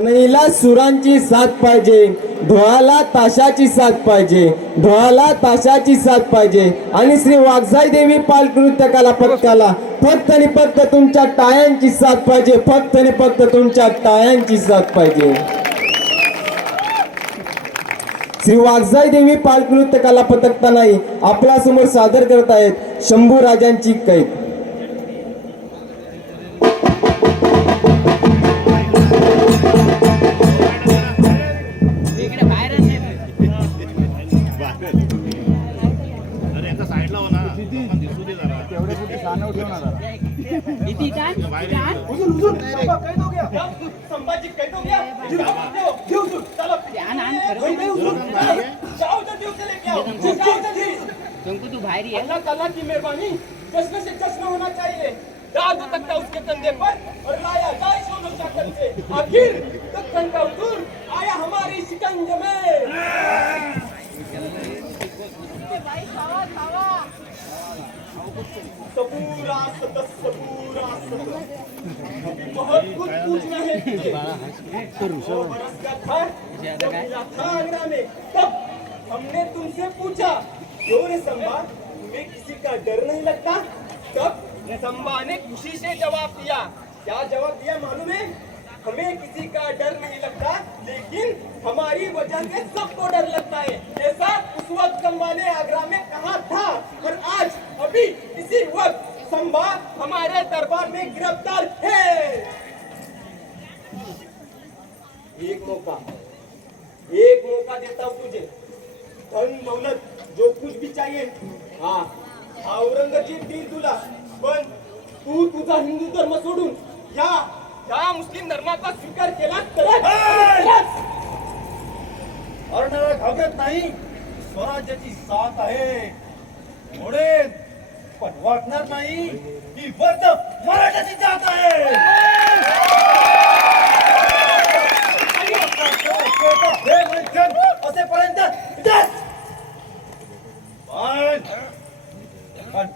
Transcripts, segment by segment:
नईला सुरांची साथ पाहिजे ढोळाला ताशाची साथ पाहिजे ढोळाला ताशाची साथ पाहिजे. आणि श्री वाघजाई देवी पालकृत्यकाला नृत्य कला पथकाला फक्त आणि फक्त तुमच्या टाळ्यांची साथ पाहिजे फक्त आणि फक्त तुमच्या टाळ्यांची साथ पाहिजे. श्री वाघजाई देवी पालकृत्यकाला नृत्य कला आपल्यासमोर सादर करत आहेत शंभू राजांची कैद. आण, आण, खरं. शंकू तू बाहेर ये अल्लाह ताला की मेहरबानी। जश्न से जश्न होना चाहिए। रात तक का उसके कंधे पर और लाया जाए सोनों चाकर से। आखिर दक्कन का उतूर आया हमारी शिकंज में। सबूरा सतत सबूरा सतत। बहुत कुछ पूछना है सौ बरस आगरा में, तब हमने तुमसे पूछा, क्यों रे संबा? तुम्हें किसी का डर नहीं लगता? तब संबा ने खुशी से जवाब दिया। क्या जवाब दिया मालूम है? हमें किसी का डर नहीं लगता लेकिन हमारी वजह से सबको डर लगता है। ऐसा उस वक्त संबा आगरा में कहा था? और आज अभी इसी वक्त संभा हमारे दरबार में गिरफ्तार है। एक मौका एक मौका देता हूँ तुझे। धन दौलत जो कुछ भी चाहिए। हाँ औरंगजेब देईल तुला पण तू तुझा हिंदू धर्म सोडून या या मुस्लिम धर्माचा स्वीकार केला तरच तरच अरे घाबरत नाही. स्वराज्याची साथ आहे. घोडे पण वाटणार नाही ही फक्त मराठाची जात. आहे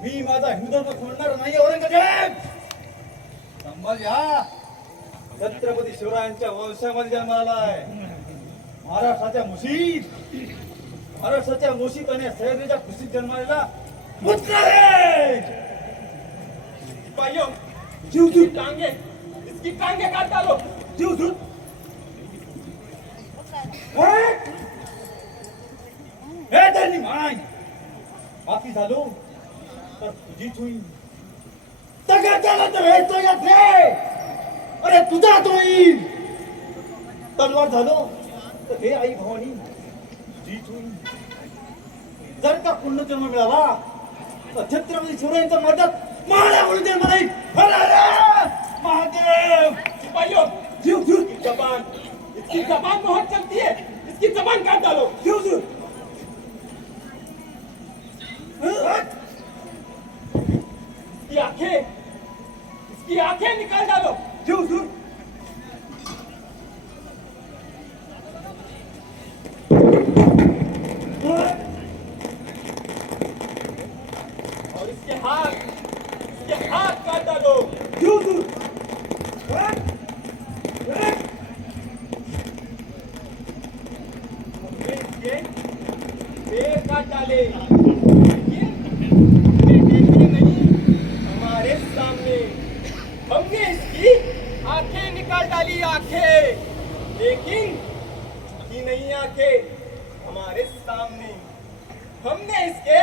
मी माझा हिंदू धर्म सोडणार नाही औरंगजेब. संभाजी हा. छत्रपती शिवरायांच्या वंशामध्ये जन्माला आहे. महाराष्ट्राच्या मुशीत. महाराष्ट्राच्या मुशीत आणि सह्याद्रीच्या कुशीत जन्मालेला पुत्र आहे भाइयों जीव जीव टांगे इसकी टांगे काट डालो. जीव धुत त्यांनी माय. बाकी झालो. तर तुझीच होईल सगळ्यात झालं तर हे सगळ्यात रे. अरे तुझा तो होईल तलवार झालो. तर हे आई भवानी जर का पुण्यजन्म मिळाला तर छत्रपती शिवरायांचा मदत महाराज म्हणून जन्म नाही महादेव! सिपाहियों जीव जीव जपान जबान. इसकी जबान बहुत चलती है इसकी जबान काट डालो जीव जीव इसकी आंखें इसकी आंखें निकाल डालो जीव जीव और इसके हाथ इसके हाथ काट डालो जीव जीव हमने इसके पैर काट डाले लेकिन ये देखे नहीं हमारे सामने हमने इसकी आंखें निकाल डाली आंखें लेकिन की नहीं आंखें हमारे सामने हमने इसके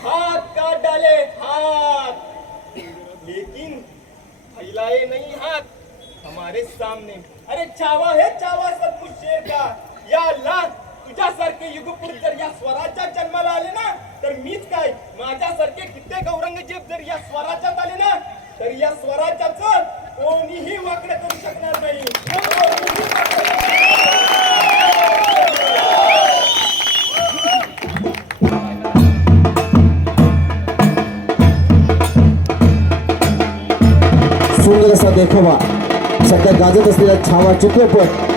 हाथ काट डाले हाथ लेकिन फैलाए नहीं हाथ हमारे सामने अरे चावा है चावा सब कुछ शेर का या अल्लाह तुझ्यासारखे युगपुर जर या स्वराज्यात जन्माला आले ना तर मीच काय? माझ्यासारखे कित्येक औरंगजेब जर या स्वराज्यात आले ना तर या स्वराज्याचं कोणीही वाकडं करू शकणार नाही. सुंदर असा देखावा. सध्या गाजत असलेला छावा चित्रपट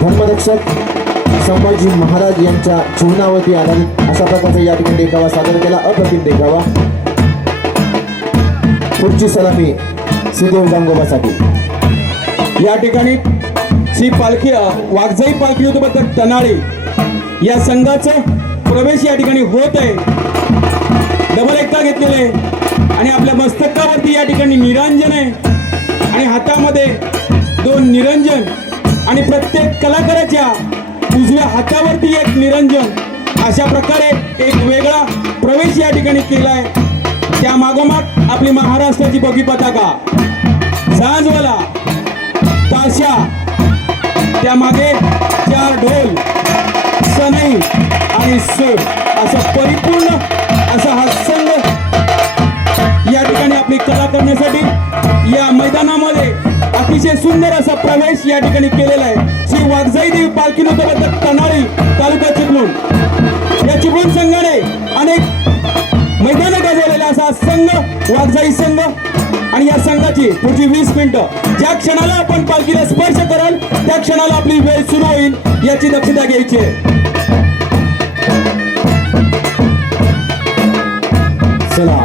धर्मरक्षक संभाजी महाराज यांच्या जीवनावरती आधारित अशा प्रकारचा या ठिकाणी देखावा सादर केला. अप्रतिम देखावा. पुढची सलामी श्रीदेव गांगोबासाठी. या ठिकाणी श्री पालखी वाघजाई पालखी होतो पथक तनाळे या संघाचे प्रवेश या ठिकाणी होत आहे. डबल एकता घेतलेले आणि आपल्या मस्तकावरती या ठिकाणी निरांजन आहे. आणि हातामध्ये दोन निरंजन आणि प्रत्येक कलाकाराच्या उजव्या हातावरती एक निरंजन अशा प्रकारे एक वेगळा प्रवेश या ठिकाणी केला आहे त्या मागोमाग आपली महाराष्ट्राची बगी पताका. झांजवाला ताशा त्या मागे चार ढोल सनई आणि सूर. असं परिपूर्ण असा हा संघ या ठिकाणी आपली कला करण्यासाठी या मैदानामध्ये अतिशय सुंदर असा प्रवेश या ठिकाणी केलेला आहे. श्री वाघजाई देवी पालखी नृत्यपथक तनाळी तालुका चिपळूण. या चिपळूण संघाने अनेक मैदान गाजवलेला असा संघ वाघजाई संघ आणि या संघाची पुढची वीस मिनिटं. ज्या क्षणाला आपण पालखीला स्पर्श कराल त्या क्षणाला आपली वेळ सुरू होईल याची दक्षता घ्यायची आहे. चला.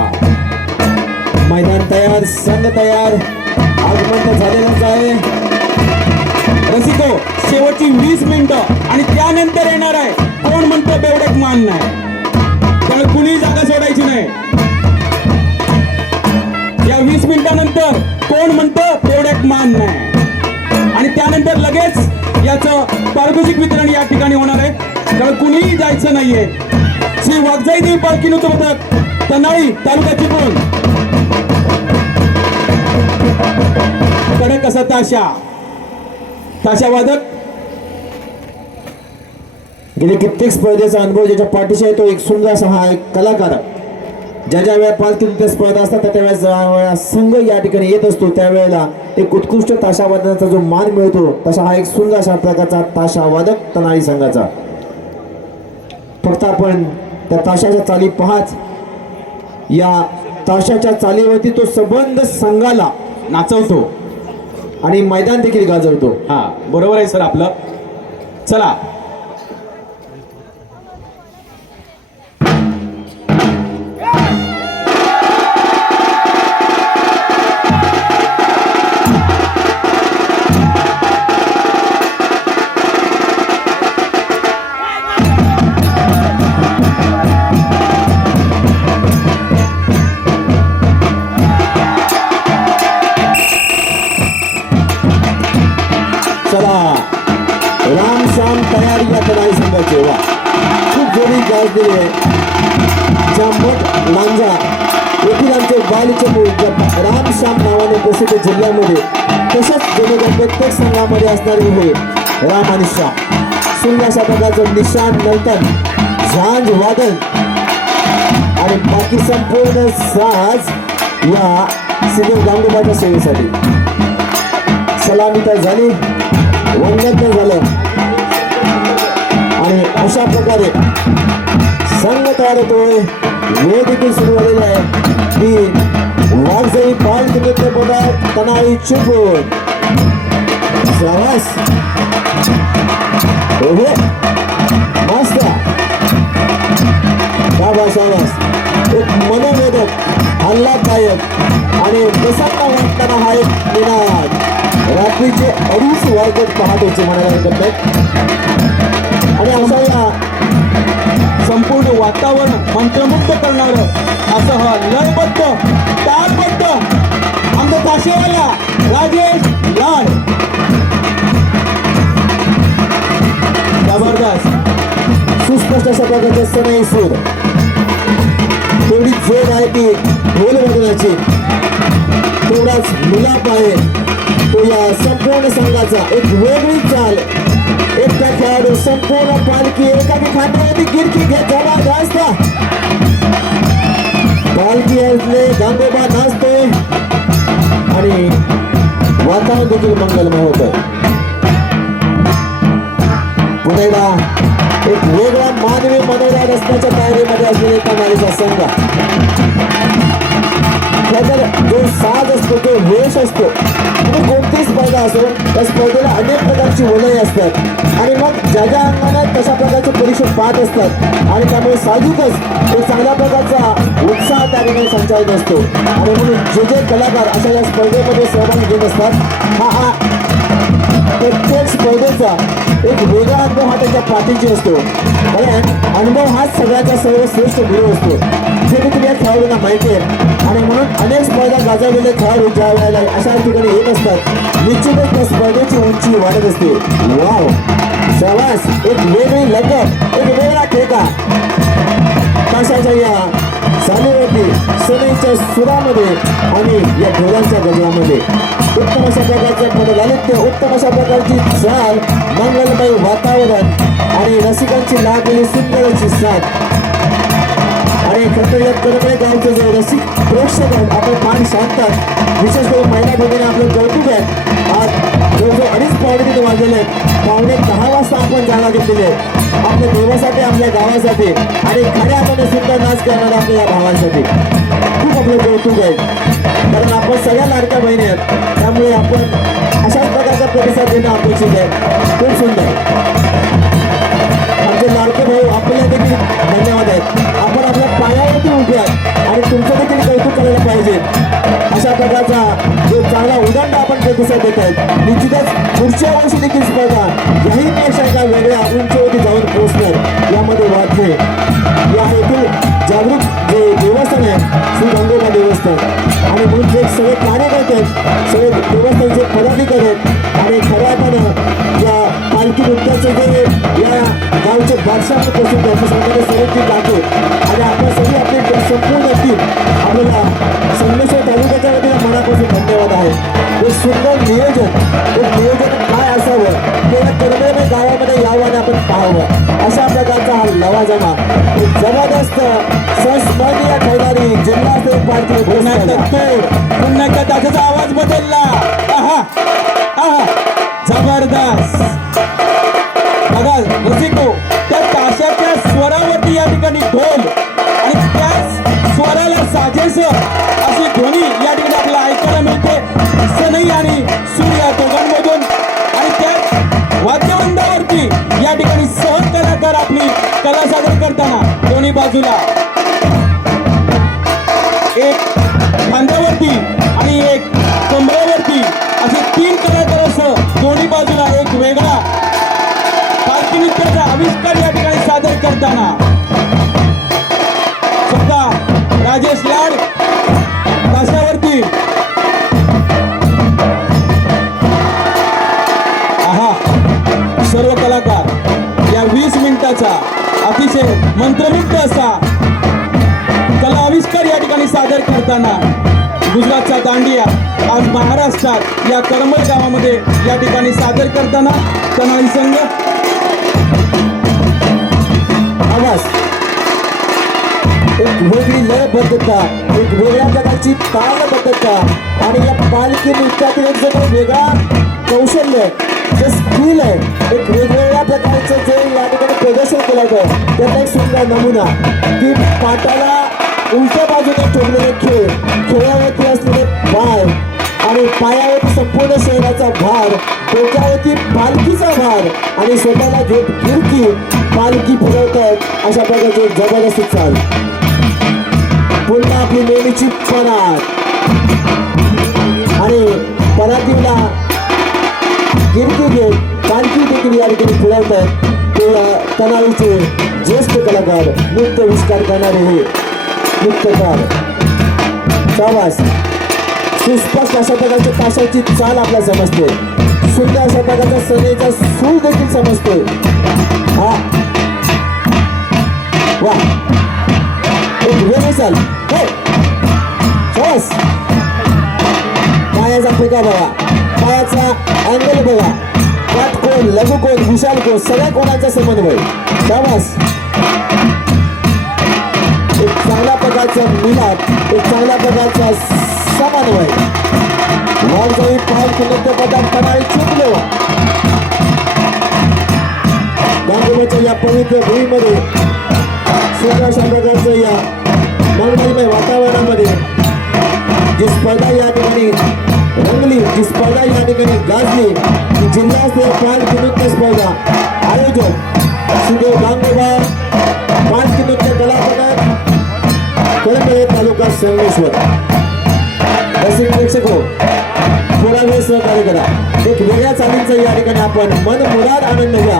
मैदान तयार संघ तयार. आगमन झालेलंच आहे. रसिको शेवटची वीस मिनिटं आणि त्यानंतर येणार आहे. कोण म्हणतं बेवडक मान नाही? त्यामुळे कुणी जागा सोडायची नाही. या वीस मिनिटानंतर कोण म्हणतं बेवडक मान नाही? आणि त्यानंतर लगेच याचं पारितोषिक वितरण या ठिकाणी होणार आहे. त्यामुळे कुणीही जायचं नाहीये. श्री वाघजाई देवी पालखी पथक तनाळी तालुका चिपळूण. कडक असा ताशा? ताशा वादक? गेले कित्येक स्पर्धेचा अनुभव ज्याच्या पाठीशी आहे तो एक सुंदर असा हा एक कलाकार. ज्या ज्या वेळा पाच किलोमीटर स्पर्धा असतात त्या त्यावेळेस ज्या वेळा संघ या ठिकाणी येत असतो त्यावेळेला एक उत्कृष्ट ताशावादनाचा जो मान मिळतो तसा हा एक सुंदर अशा प्रकारचा ताशावादक तनाळी संघाचा. फक्त आपण त्या ताशाच्या चाली पाहाच. या ताशाच्या चालीवरती तो संबंध संघाला नाचवतो. आणि मैदान देखील गाजवतो. हा बरोबर आहे सर आपलं. चला. चला। राम श्याम तयारी या तनाई संघाचे वा। खूप जोरी गाजलेली आहे जांबट लांजा येथील आमचे बालीचे ज्या राम श्याम नावाने प्रसिद्ध जिल्ह्यामध्ये, तसंच जवळजवळ प्रत्येक संघामध्ये असणारे हे राम आणि श्याम. सुंदर प्रकारचं निशान नर्तन झांज, वादन. आणि बाकी संपूर्ण साज या सिद्धू गांगोबाच्या सेवेसाठी. सलामी तर झाली. वंदन झालं. आणि अशा प्रकारे संघ तयार होतोय. वेळ देखील सुरू झालेली आहे. की वाजही पाल तिकीट पदार्थ तणाई चिपळूण शाबास ओहे मस्त. शाबास शाबास. एक मनोवेदक आल्हाददायक. आणि प्रसन्न वाटताना हा एक निनाद रात्रीचे अडीच वाजत पहाटेचे म्हणायला हरकत नाही. आणि असा या संपूर्ण वातावरण मंत्रमुग्ध करणार असं हा लयबद्ध तालबद्ध आमचा ताशेवाला राजेश लाड. जबरदस्त. सुस्पष्ट अशा प्रकारचे सनई सूर. तेवढी जोड आहे ती ढोल वादनाची तेवढाच मुलाप आहे तो या संपूर्ण संघाचा एक वेगळी चाल. एकटा खेळाडू संपूर्ण पालखी एकाकी खांद्यावरती गिरकी घेत जबरदस्त पालखी असले गांबोबा नाचते आणि वातावरण देखील मंगलमय होतं पुन्हा एकदा एक वेगळा मानवी मनोरा रस्त्याच्या तयारीमध्ये असलेला एका तयारीचा संघ. त्यातर जो साज असतो तो वेश असतो म्हणजे कोणती स्पर्धा असो त्या स्पर्धेला अनेक प्रकारची वलय असतात. आणि मग ज्या ज्या अंगाने तशा प्रकारचे परीक्षक पाहत असतात. आणि त्यामुळे साहजिकच तो चांगल्या प्रकारचा उत्साह त्या ठिकाणी संचालित असतो. आणि म्हणून जे जे कलाकार अशा या स्पर्धेमध्ये सहभाग घेत असतात हा हा प्रत्येक स्पर्धेचा एक वेगळा अनुभव हा त्याच्या पाठीची असतो. कारण अनुभव हाच सगळ्याचा सर्वश्रेष्ठ गुरु असतो. जे या खेळाडूंना माहिती आहे. आणि म्हणून अनेक स्पर्धा गाजवलेले खेळाडू ज्या वेळेला अशा ठिकाणी येत असतात निश्चितच त्या स्पर्धेची उंची वाढत असते. वाव सवास एक वेगळी लगत एक वेगळा ठेका. कशाच्या या सालीवरती सुनेच्या सुरामध्ये आणि या ढोलांच्या गजरामध्ये. उत्तम अशा प्रकारचं पदलालित्य उत्तम अशा प्रकारची चाल मंगलमय वातावरण आणि रसिकांची लागलेली सुंदर अशी साथ. आणि खरं या कडकडे गावचे जे रसिक प्रेक्षक आहेत आपण मान साधतात विशेष करून महिला भगिनी आपलं कौतुक आहे. आज जवळजवळ अडीच पावणे तिथे वाजलेले आहेत पावणे दहा वाजता आपण जागा घेतलेली आहे. आपल्या देवासाठी आपल्या गावासाठी आणि खऱ्या अर्थाने सुद्धा नाच करणाऱ्या आपल्या या भावांसाठी. खूप आपलं कौतुक आहे. कारण आपण सगळ्या लाडक्या बहिणी आहेत. त्यामुळे आपण अशाच प्रकारचा प्रतिसाद देणं अपेक्षित आहे. खूप सुंदर. लाडके भाऊ आपल्याला देखील धन्यवाद आहेत. आपण आपल्या पायावरती उभे आहात आणि तुमचं देखील कौतुक करायला पाहिजे. अशा प्रकारचा जो चांगला उदंड आपण प्रतिसाद देत आहेत. निश्चितच पुढच्या वर्षी देखील स्पर्धा मनापासून धन्यवाद आहे एक सुंदर नियोजन एक नियोजन काय असावं? ते या कर्ममे गावामध्ये यावं आणि आपण पाहावं. अशा प्रकारचा हा लवाजमा एक जबरदस्त संस्मरणीय ठरणारी जिल्हास्तरीय पालखी पुन्हा एकदा तोड पुन्हा एकदा ताशाचा आवाज बदलला. आहा. आहा. जबरदस्त. बघा रसिको त्या ताशाच्या स्वरावरती या ठिकाणी ढोल आणि त्याच स्वराला साजेस अशी ध्वनी या ठिकाणी मिळते आणि सूर्य दोघांमधून. आणि त्या वाद्यवृंदावरती या ठिकाणी सहज कलाकार आपली कला सादर करताना दोन्ही बाजूला एक खांद्यावरती आणि एक कमरेवरती असे तीन कलाकारासह दोन्ही बाजूला एक वेगळा पालखी नृत्याचा आविष्कार या ठिकाणी सादर करताना मंत्रमुग्ध असा. कला आविष्कार या ठिकाणी सादर करताना गुजरातचा दांडिया आज महाराष्ट्रात या करमल गावामध्ये या ठिकाणी सादर करताना कनाळी संघ. आवाज. एक वेगळी लयबद्धता एक वेगळ्या प्रकारची तालबद्धता आणि या पालखी नृत्यातील एक जो वेगळा कौशल्य जे स्किल आहे एक वेगवेगळ्या प्रकारचं जे या ठिकाणी प्रदर्शन केलं होतं त्याचा एक सुंदर नमुना. की पाटाला उलट्या बाजूने ठेवलेले खेळ खेळावरती असलेले पाय आणि पायावरती संपूर्ण शहराचा भार डोक्यावरती पालखीचा भार आणि स्वतःला घेत गिरकी पालखी फिरवतात अशा प्रकारचे जबरदस्त चाल. पुन्हा आपली नेहमीची परात आणि परातीला गिरकी घेत पालखी देखील या ठिकाणी फुलवत आहेत तेव्हा या तनावीचे ज्येष्ठ कलाकार नृत्य विस्कार करणारे हे नृत्यकार. शाबास. सुस्पष्ट अशा प्रकारच्या ताशाची चाल आपल्याला समजते. सुंदर अशा प्रकारचा सनेचा सूर देखील समजते. हा. वा. एक वेगळी चाल. हे शाबास. पायाचा फेका बाबा खेळाचा अँगल बघा. त्यात काटकोण लघुकोण विशाल कोण सगळ्या कोणाचा समन्वय. शाबास. एक चांगल्या प्रकारचा मिलाप एक चांगल्या प्रकारचा समन्वय. वाघजाई पाल पदार्थ पदार्थाने चुकलो गांधीबाच्या या पवित्र भूमीमध्ये सुंदर अशा प्रकारचं या स्पर्धा या ठिकाणी गाजली. ती जिल्हास्तरीय पालखी नृत्य स्पर्धा. आयोजक सुदेव गांगोबा पालखी नृत्य कलाप्रकार पथक कळंबे तालुका संगमेश्वर. रसिक प्रेक्षक हो थोडा वेळ सहकार्य करा. एक वेगळ्या चालींचा या ठिकाणी आपण मन मुराद आनंद घ्या.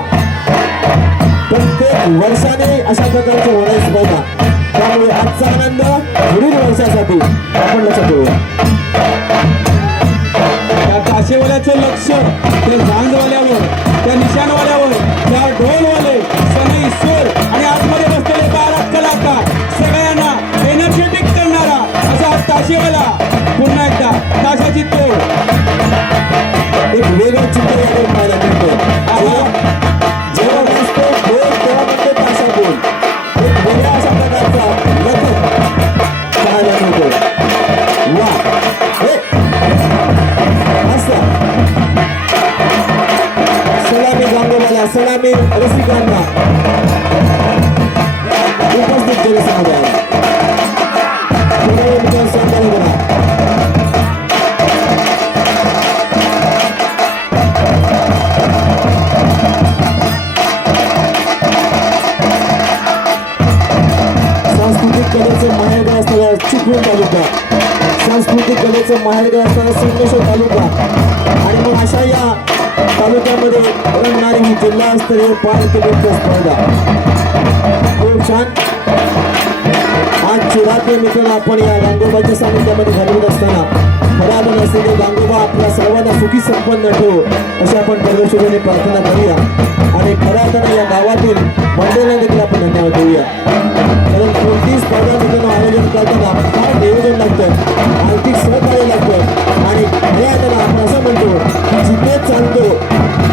प्रत्येक वर्षाने अशा प्रकारचे होणारी स्पर्धा. त्यामुळे आजचा आनंद पुढील वर्षासाठी आपण लक्षात ठेवूया. त्या लक्ष त्या झांजवाल्यावर त्या निशाणवाल्यावर त्या ढोलवाले सनई सूर आणि आतमध्ये बसलेले बारा कलाकार सगळ्यांना एनर्जेटिक करणारा असा हा ताशेवाला. पुन्हा एकदा ताशाची तोड. एक वेगळं चित्र जिल्हास्तरीय पालखी स्पर्धा. खूप छान. आज चिराते मित्र आपण या गांगोबाच्या सानिध्यामध्ये घालवत असताना. खऱ्या आपण असलेले गांगोबा आपल्या सर्वांना सुखी संपन्न ठेवू. अशी आपण परमेश्वराने प्रार्थना करूया. ते खऱ्या अर्थानं या गावातील मंडळाला देखील आपण धन्यवाद देऊया. कारण कोणतीही स्पर्धा मित्रांनो आयोजन करताना फार नियोजन लागतं आर्थिक सहकार्य लागतं आणि खऱ्या अर्थानं आपण असं म्हणतो की जिथे चालतो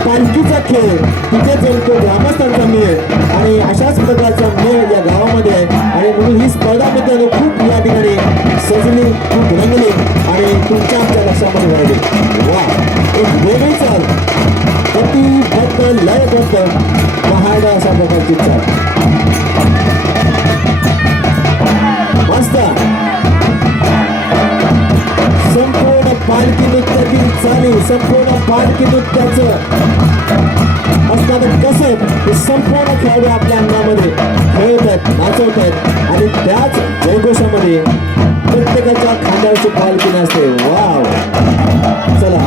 पालखीचा खेळ तिथे चालतो ग्रामस्थांचा मेळ आणि अशाच प्रकारचा मेळ या गावामध्ये आहे. आणि म्हणून ही स्पर्धा मित्रांनो खूप या ठिकाणी सजली खूप रंगली आणि तुमच्या आमच्या लक्षामध्ये राहिली. वा एक वेगळी चाल. प्रतिबद्ध लयबद्ध पहाड अशा प्रकारची चाल. मस्त संपूर्ण पालखी नृत्यातील चाली संपूर्ण पालखी नृत्याचं. असणारं कसं हे संपूर्ण खेळाडू आपल्या अंगामध्ये खेळत आहेत नाचवत आहेत. आणि त्याच जयघोषामध्ये प्रत्येकाच्या खांद्यावरची पालखी असते. वाव. चला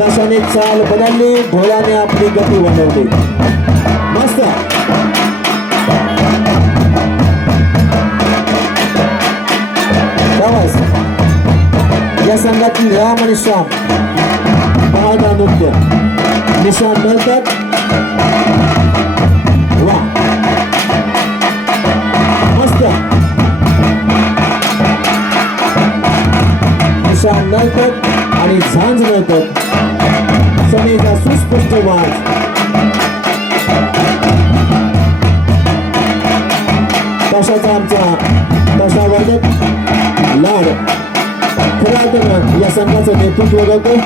तशाने चाल बदलली ढोलाने आपली गती वाढवली मस्त. या संघातील राम आणि श्याम. पाहता नृत्य. निशाण नर्तक निशाण नर्तक आणि झांज नर्तक सनेचा सुस्पष्ट वाज तशाचा आमचा तशावर्धक लाड. खऱ्या अर्थानं या संघाचं नेतृत्व करतो.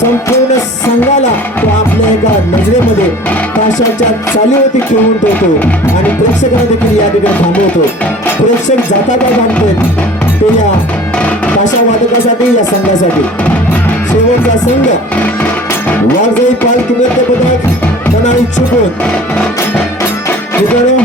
संपूर्ण संघाला तो आपल्या एका नजरेमध्ये ताशाच्या चालीवरती खेळून ठेवतो आणि प्रेक्षकांना देखील या ठिकाणी थांबवतो. प्रेक्षक जाता काय थांबते ते या ताशा वादकासाठी या संघासाठी. शेवटचा संघ. वाघजाई पालखी नृत्य पदक त्यांना चुकून. मित्रांनो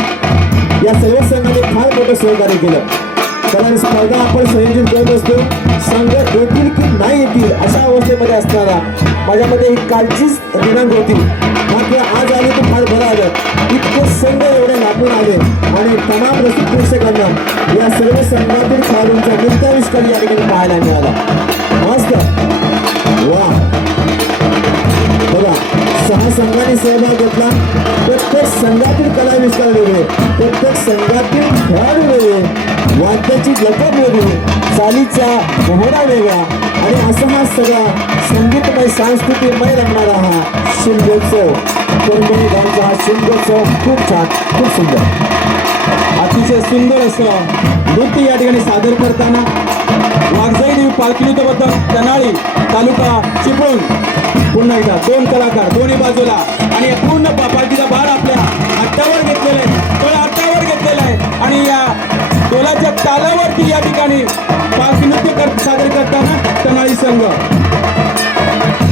या सर्व संघाने फार मोठं सहकार्य केलं. कारण स्पर्धा आपण संयोजित करत असतो. संघ येतील की नाही येतील अशा अवस्थेमध्ये असताना माझ्यामध्ये ही कालचीच दिनांक होती. मात्र आज आले तर फार बरं आलं. इतके संघ एवढे लापून आले आणि तमाम रसिक प्रेक्षकांना या सर्व संघातील खेळाडूंचा नृत्याविष्कार या ठिकाणी पाहायला मिळाला. मस्त. वा. बघा सहा संघांनी सहभाग घेतला. प्रत्येक संघातील कलाविष्कार वेगळे प्रत्येक संघातील खेळाडू वेगळे. वाद्याची लपक वेगळी चालीचा मोहरा वेगळा. आणि असा हा सगळा संगीतमय सांस्कृतिकमय रंगणारा हा शिमगोत्सव परभणी गावचा हा शिमगोत्सव खूप छान खूप सुंदर. अतिशय सुंदर असं नृत्य या ठिकाणी सादर करताना वाघजाई देवी पालखी नृत्यबद्दल तनाळी तालुका चिपळूण. पुन्हा एकदा दोन कलाकार दोन्ही बाजूला आणि या पूर्ण पा- पालखीचा भार आपल्या हातावर घेतलेला आहे. तो हातावर घेतलेला आहे. आणि या डोलाच्या तालावरती या ठिकाणी पाकनृत्य कर साजरे करताना तनाळी संघ.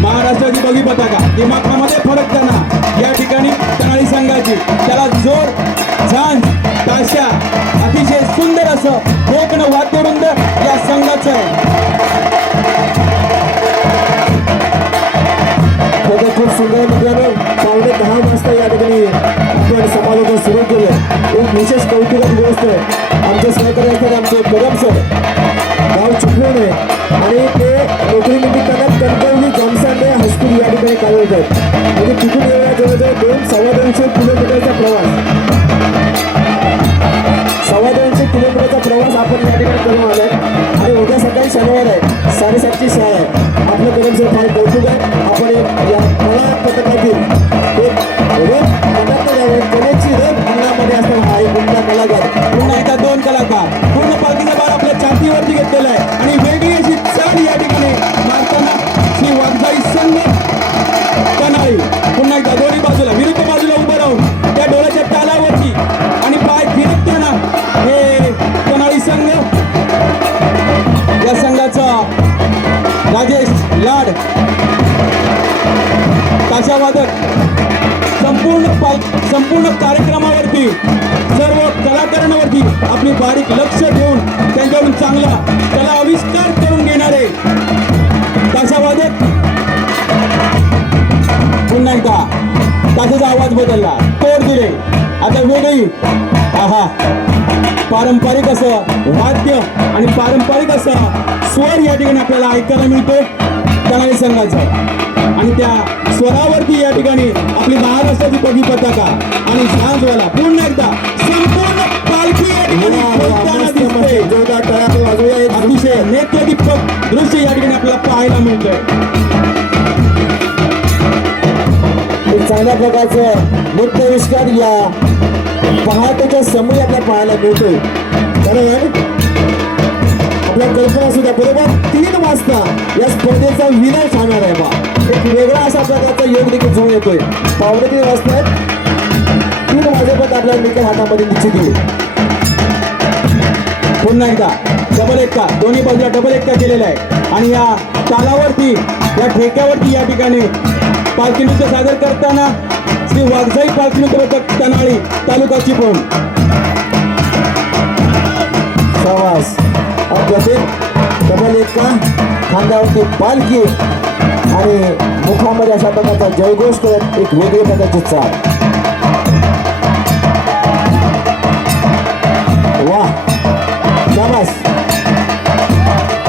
महाराष्ट्राची बघी पताका. दिमाखामध्ये फडकताना या ठिकाणी तनाळी संघाची. त्याला जोर झांज ताशा अतिशय सुंदर असं कोकण वाद्यवृंद या संघाचं आहे. खूप सुंदर मित्रांनो. दहा वाजता या ठिकाणी आपण समारोह सुरू विशेष कौतुकात गोष्ट आमचे सहकारी असणारे आमचे कदम सर. गाव चिपळूण आणि ते नोकरीनिमित्तानं कणकवली जॉन्सन हायस्कूल या ठिकाणी कार्यरत आहेत. म्हणजे तिथून येणाऱ्या जवळजवळ दोन सव्वा दोनशे किलोमीटरचा प्रवास. सव्वा दोनशे किलोमीटरचा प्रवास आपण या ठिकाणी करून आलो आहे. आणि उद्या सकाळी शनिवार आहे. साडेसातची शाळा आहे. आपलं कदम सर फार कौतुक आहे? आपण या कला पथकातील एक रोप पुन्हा एकदा दोन कलाकार. पूर्ण पालखीचा बाळ आपल्या छातीवरती घेतलेला आहे. आणि वेगळी अशी चढ या ठिकाणी संपूर्ण कार्यक्रमावरती सर्व कलाकारांवरती आपली बारीक लक्ष ठेवून त्यांच्याकडून चांगला कला आविष्कार करून घेणारे ताशावादक पुन्हा एकदा ताशाचा आवाज बदलला. तोड दिले. आता वेगळी. आहा. पारंपरिक असं वाद्य आणि पारंपरिक असं स्वर या ठिकाणी आपल्याला ऐकायला मिळतो कणाली संघाचं आणि त्या स्वरावरती या ठिकाणी आपली पगी पताका आणि झांजवाला पुन्हा एकदा संपूर्ण पालखी अतिशय नेत्रदीपक दृश्य या ठिकाणी आपल्याला पाहायला मिळतंय. चांगल्या प्रकारचं नृत्याविष्कार या पहाटेच्या समयी आपल्याला पाहायला मिळतोय. कारण आपल्या कल्पना सुद्धा बरोबर. तीन वाजता या स्पर्धेचा विनर ठरणार आहे बा. एक वेगळा अशा प्रकारचा योग देखील जुळून येतोय. पावणे तीन वाजता तीन वाजेपर्यंत आपल्याला निकाल हातामध्ये निश्चित येईल पुन्हा एकदा डबल एक्का दोन्ही बाजूला डबल एक्का केलेला आहे? आणि या तालावरती या ठेक्यावरती या ठिकाणी पालखी नृत्य सादर करताना श्री वाघजाई पालखी नृत्य तनाळी तालुका चिपळूण प्रवास अप्रतिम डबल एक्का खांद्यावरती पालखी आणि मुखामध्ये अशा प्रकारचा जयघोष करत एक वेगळी प्रकारची चाल. वा शाबास.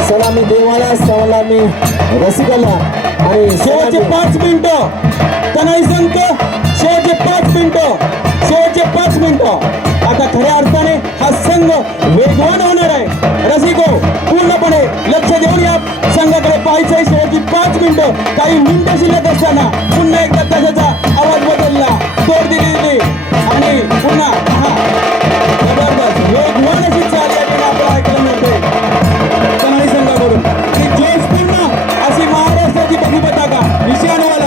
सलामी देवाला सलामी रसिकाला आणि शेवटचे पाच मिनिटं. तनाई संघ शेवटचे पाच मिनिटं. शेवटचे पाच मिनिटं. आता खऱ्या अर्थाने हा संघ वेगवान होणार आहे. रसिको पूर्णपणे लक्ष देऊन या संघाकडे पाहायचं आहे शेवटची पाच मिनिटं काही मिनिटं शिल्लक असताना पुन्हा एकदा त्याचा आवाज बदलला. तोड दिली दिली आणि पुन्हा हा. जबरदस्त. वेगवान अशी चाल या ठिकाणी आपल्याला ऐकायला मिळते. कनाळी संघाकडून. आणि जोशपूर्ण अशी महाराष्ट्राची बघू पताका. निशाणवाला.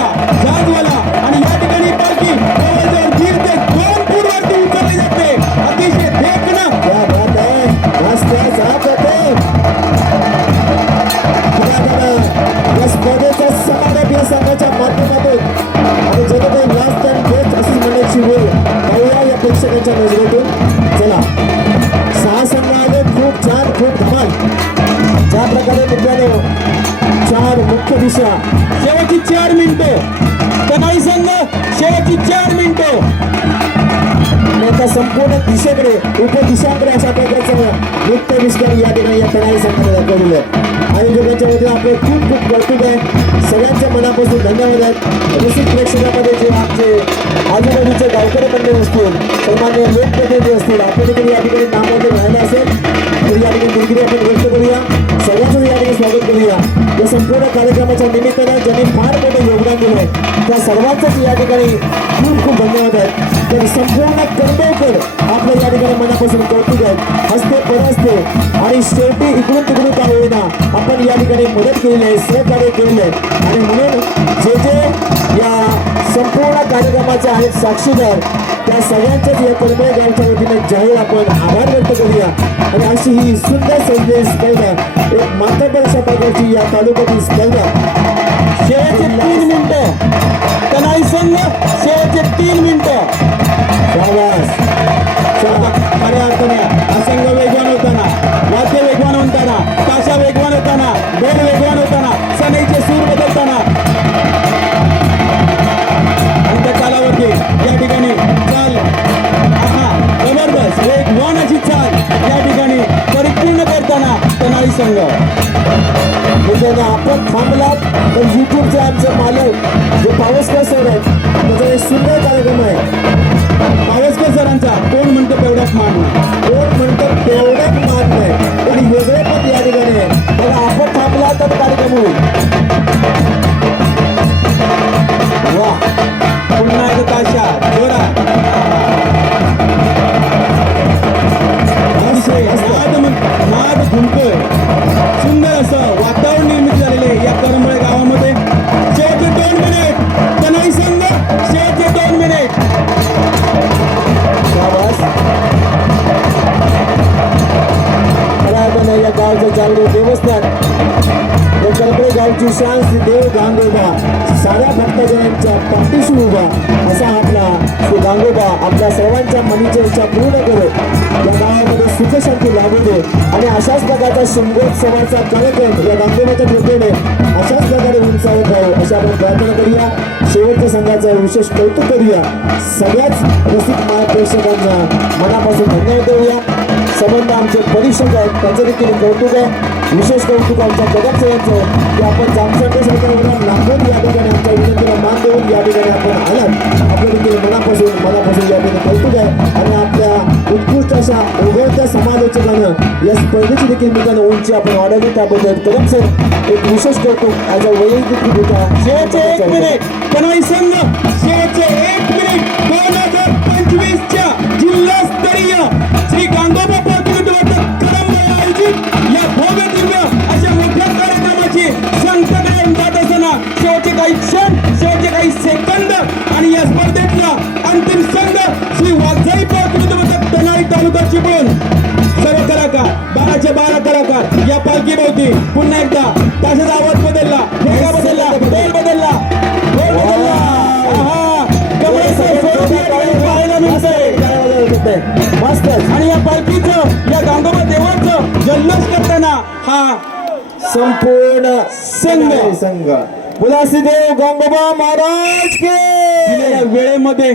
सन्मान्य लोकप्रतिनिधी असतील आपण देखील या ठिकाणी नामांकन राहिला असेल तर या ठिकाणी दिलगिरी आपण व्यक्त करूया. सर्वांचं या ठिकाणी स्वागत करूया. या संपूर्ण कार्यक्रमाच्या निमित्तानं ज्यांनी फार मोठं योगदान दिलं आहे त्या सर्वांचंच या ठिकाणी खूप खूप धन्यवाद आहेत तर संपूर्ण कर्मकर आपल्या या ठिकाणी मनापासून कौतुक आहेत हस्ते परहस्ते आणि शेवटी इकडून तिकडून का होईना आपण या ठिकाणी मदत केलेली आहे सहकार्य केलेलं आहे. आणि म्हणून जे जे या संपूर्ण कार्यक्रमाचे आहेत साक्षीदार त्या सगळ्यांच्याच या कर्मळे गावच्या वतीने जाहीर आपण आभार व्यक्त करूया. आणि अशी ही सुंदर सजलेली स्पर्धा एक अशा प्रकारची या तालुक्यातील स्पर्धा. शेवटचे तीन मिनिटं. कनाळी संघ शेवटचे तीन मिनिटं. शाबास. आता खऱ्या अर्थाने हा संघ वेगवान होताना वाद्य वेगवान होताना ताशा वेगवान होताना बेल वेगवान करपळे श्री देव गांगोबा साऱ्या भक्तजनांच्या पाठीशी उभा असा आपला श्री गांगोबा आपल्या सर्वांच्या मनीच्या इच्छा पूर्ण करो. या गावामध्ये सुखशांती लाभू दे. आणि अशाच प्रकारचा शिमगोत्सवाचा कार्यक्रम या गांगोबाच्या कृपेने अशाच प्रकारे उंचावत राहू असे आपण प्रार्थना करूया. शेवटच्या संघाचं विशेष कौतुक करूया. सगळ्याच रसिक माय प्रेक्षकांना मनापासून धन्यवाद देऊया. संबंध आमचे परीक्षक आहेत त्यांचं देखील कौतुक आहे. विशेष कौतुक आमच्या जगत सेवांचं की आपण जामसंडे सरकारवर लांबून या ठिकाणी आमच्या विनंतीला मान देऊन या ठिकाणी आपण आलात आपलं देखील मनापासून मनापासून या ठिकाणी कौतुक आहे. आणि आपल्या उत्कृष्ट अशा उघडत्या समालोचकानं या स्पर्धेची देखील मित्रांनो उंची आपण वाढवली. त्याबद्दल कदम सर एक विशेष कौतुक आज वैयक्तिक भूमिका शेवटचे एक मिनिट तनाई संघ शेवटचे एक मिनिट दोन हजार पंचवीसच्या जिल्हास्तरीय काही क्षण शेवटचे काही सेकंद आणि या स्पर्धेतला अंतिम संघ श्री वाघजाई प्रतिनिधित्व तनाई तालुका चिपळूण सर्व कलाकार बाराचे बारा कलाकार या पालखी भोवती पुन्हा एकदा ताशाचा आवाज बदलला. ठेका बदलला बोल बदलला. बोल बदलला. पाहायला मिळतंय. आणि या पालखीचं या गांगोबा देवाचं जल्लोष करताना हा संपूर्ण संघ. संघ. उदासीदेव देव गंगोबा महाराज के वेळेमध्ये